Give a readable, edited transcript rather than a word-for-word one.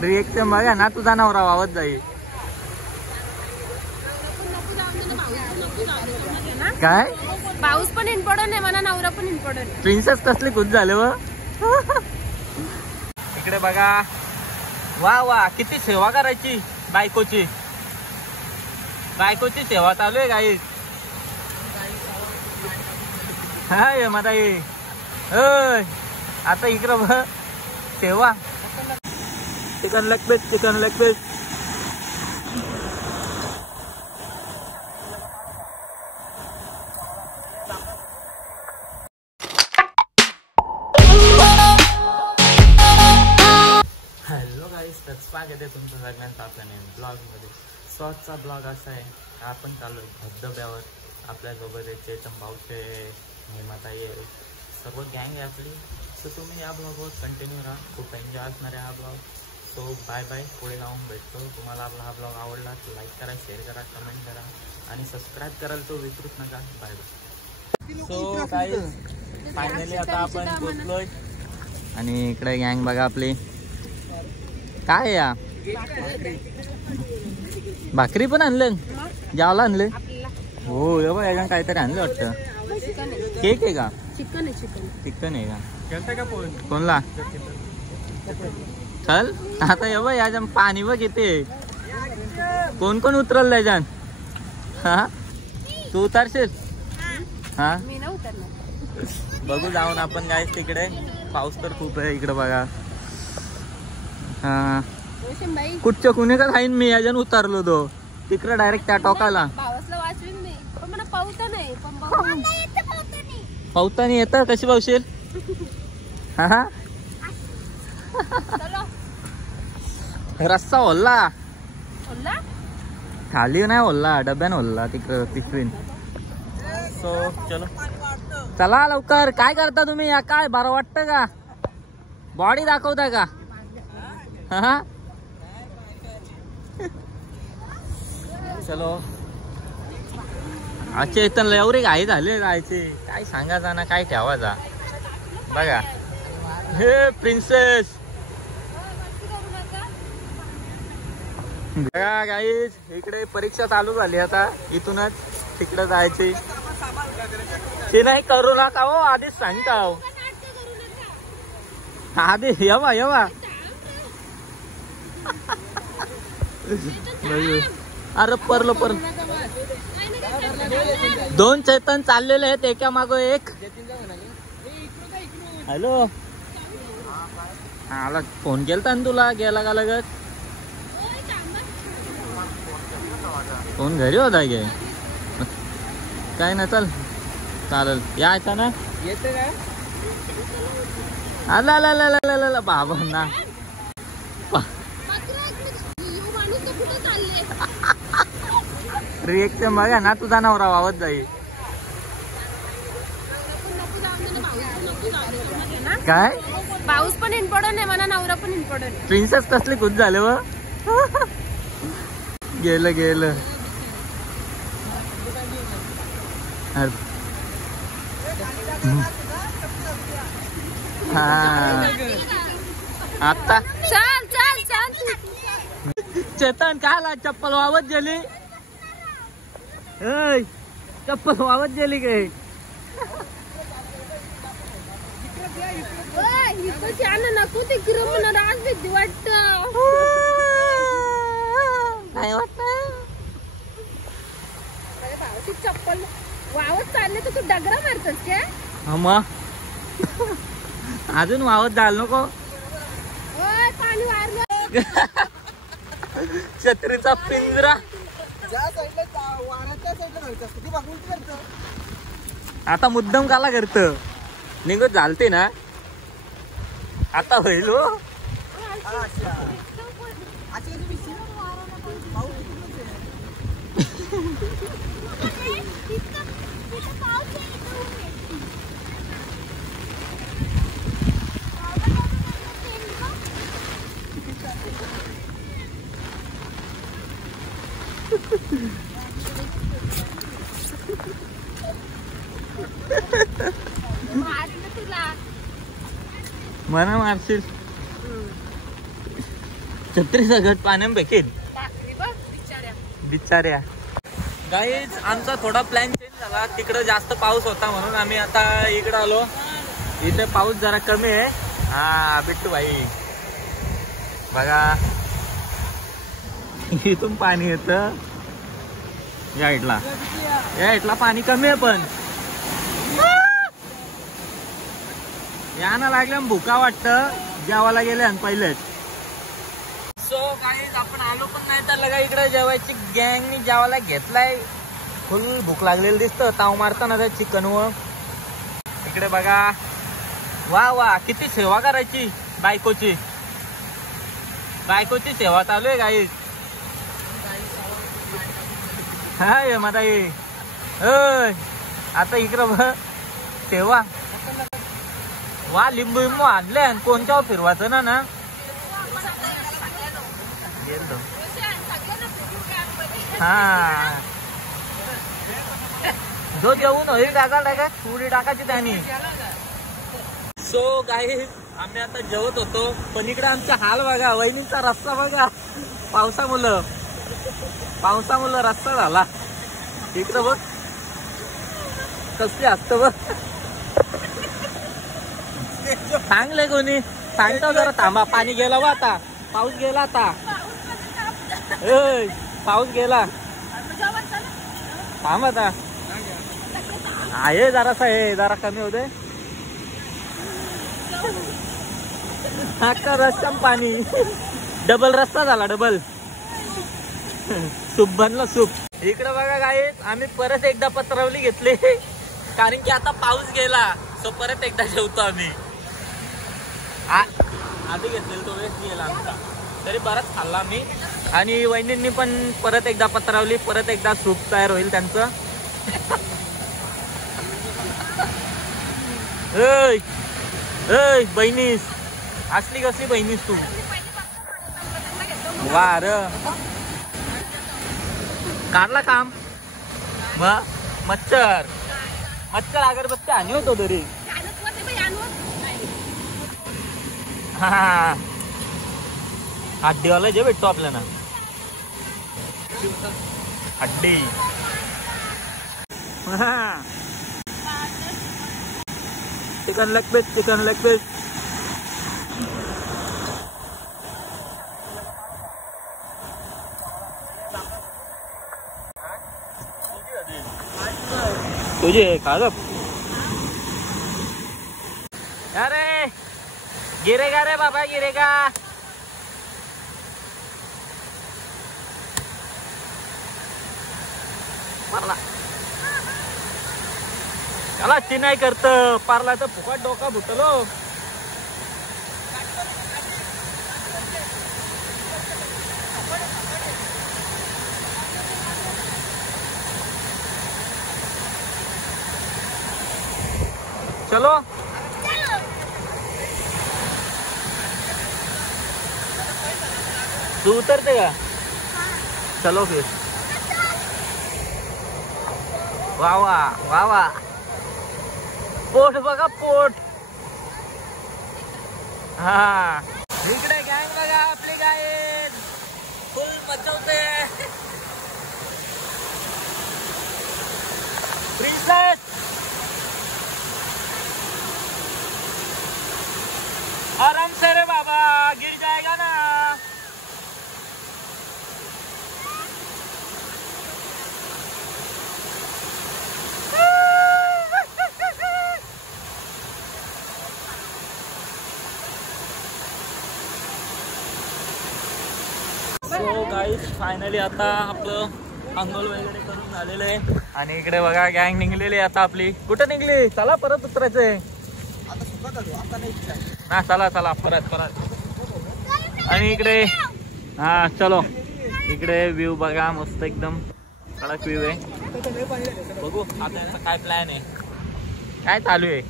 Reaction बघा ना, तुझा नवरा वावत जाईल. काय पाऊस पण इम्पॉर्टंट आहे म्हणा, नवरा पण इम्पॉर्टंट. प्रिन्सेस कसली खुश झाले व. इकडे बघा, वा वा किती सेवा करायची बायकोची. बायकोची सेवा चालू आहे गाई. हाय माझा ये आता इकडं बघ सेवा. Chicken leg piece, chicken leg piece. Hello guys, तर स्वागत आहे तुमचं सगळ्यांचं आपल्या ब्लॉगमध्ये. शॉर्टचा ब्लॉग असा आहे, आपण चालू धबधब्यावर. आपल्यासोबत चेतन भाऊचे, हेमाताई, सर्व गँग आहे आपली. सो तुम्ही या ब्लॉगवर कंटिन्यू राहा, खूप एन्जॉय असणार आहे हा ब्लॉग. सो बाय बाय, पुढे जाऊन भेटतो. तुम्हाला आपला हा ब्लॉग आवडला तर लाईक करा, शेअर करा, कमेंट करा आणि सबस्क्राईब करायला तो विसरूच नका. Bye bye. So guys, finally आता आपण पोचलोय आणि इकडे गँग बघा आपली. काय या भाकरी पण आणले, जेवला आणले. हो ये बघ, याच्यानं काहीतरी आणलं वाटतं. केक आहे का? चिकन आहे. चिकन चिकन आहे का? कोणला चल आता ये बघ, याच्या पाणी बघ येते. कोण कोण उतरल त्याच्यान? हा तू उतरशील? हा मी नाही उतरणार. बघू जाऊन आपण गाईस तिकडे. पाऊस तर खूप आहे इकडे बघा. हा कुठच्या कुणी का खाईन मी, याच्यान उतरलो तो तिकडे डायरेक्ट त्या टोकाला. पावसला वाचवीन मी, पण मला पावता नाही. पावता नाही येतं, कशी पावशील? हा रस्ता ओल्ला खाली नाही ओल्ला, डब्यान ओल्ला तिकडं पिशवीन. सो चलो चला लवकर. काय करता तुम्ही या? काय बरं वाटतं का? बॉडी दाखवता का? हा चलो. अच्छा इथं एवढे घाई झाले जायचे, काय सांगायचा ना काय ठेवायचा. बघा हे प्रिन्सेस. बघा गाईज, इकडे परीक्षा चालू झाली आता. इथूनच तिकडे जायची. ते नाही करू नका हो, आधीच सांगता हो. आधी येवा येवा. अरे परलो पर दोन चैतन चाललेले आहेत एका मागो एक. हॅलो आला फोन केलता ना तुला, गेला का लगत? फोन घरी होता गे काय ना. चल चालेल, यायचा ना. येते का? आला बाबा ना. रिएक्शन बघा ना, तुझा नवरा वावत जाईल. काय पाऊस पण इम्पॉर्टंट आहे म्हणा, नवरा पण इम्पॉर्टंट. प्रिन्सेस कसली खुश झाले व. गेलं गेलं. हा आता चल चल चल. चेतन काय चप्पल वावत गेली. चप्पल वावत गेली काय? नको ते गिरम राज भीती वाटत. काय वाटत? चप्पल वावत चालले तर तू डगरा मारतोस काय? हा मग अजून वावत जाल नको. पाणी वारलं. छत्रीचा पिंजरा आता मुद्दाम काला करत निघत झालते ना. आता होईल हो. म्हणा मारशील छत्री सगळं पाण्यात फेकेल बिचाऱ्या. गाईज आमचा थोडा प्लॅन चेंज झाला. तिकडं जास्त पाऊस होता म्हणून आम्ही आता इकडं आलो. इथे पाऊस जरा कमी आहे. हा बिट्टू भाई बघा इथून पाणी येतं या इटला पाणी कमी आहे पण याना लागल्या भुका वाटतं जेवायला गेले आणि पहिलेच. सो गाईज आपण आलो पण नाही तर लगा इकडे जेवायची गँगनी जेवायला घेतलाय. फुल भूक लागलेली दिसतं. ताव मारताना त्या चिकन व इकडे बघा. वा वा किती सेवा करायची बायकोची सेवा चालू आहे गाईज. हा ये माझा आता इकडं बघ सेवा. वा लिंबू आणले आणि कोणत्या फिरवायचं ना हा जो जेवून होईल टाका थोडी टाकायची त्यानी. सो गाईज आम्ही आता जेवत होतो पण इकडे आमचा हाल बघा. वहिनीचा रस्ता बघा पावसामुळं रस्ता झाला. इकडं बघ कसली असत बघ. सांगले कोणी सांगतो जरा थांबा. पाणी गेला वा आता. पाऊस गेला आता. पाऊस गेला थांब आता. आहे जरासा हे जरा कमी होते. अख्खा रस्ता पाणी. डबल रस्ता झाला डबल. सूप बनलं सूप. इकडे बघा गाईस आम्ही परत एकदा पत्रावली घेतली कारण की आता पाऊस गेला. सो परत एकदा जेवतो आम्ही. आधी घेतलेला तो वेस्ट गेला आमचा तरी बराच खाल्ला मी. आणि वहिनींनी पण परत एकदा पत्रावली. परत एकदा सूप तयार होईल त्यांचं. बहिणीस असली कसली बहिणीस तू. वार काढला काम मच्छर अगरबत्ती आणि होतो तरी. हा हड्डीवाला जे भेटतो आपल्याला हड्डी. Chicken leg piece. तुझे का अरे गिरेगा रे बाबा गिरेगा. पारला त्याला चिनाई करत. पारला तर फुकट डोका फुटलो. चलो तू उतरते का. चलो फिर. वा वा पोट बघा पोट. हा इकडे गँग बघा आपली गाय फुल मचवते. प्रिन्सेस आराम से रे बाबा गिर जाएगा ना. सो गाईस फायनली आता आपलं अंघोळ वगैरे करून झालेलं आहे. आणि इकडे बघा गँग निघलेली आता आपली. कुठं निघली. चला परत उतरायचंय. हा चला परत. आणि इकडे हा चलो इकडे व्ह्यू बघा मस्त एकदम कडक व्ह्यू आहे. बघू आता यांचा काय प्लॅन आहे काय चालू आहे.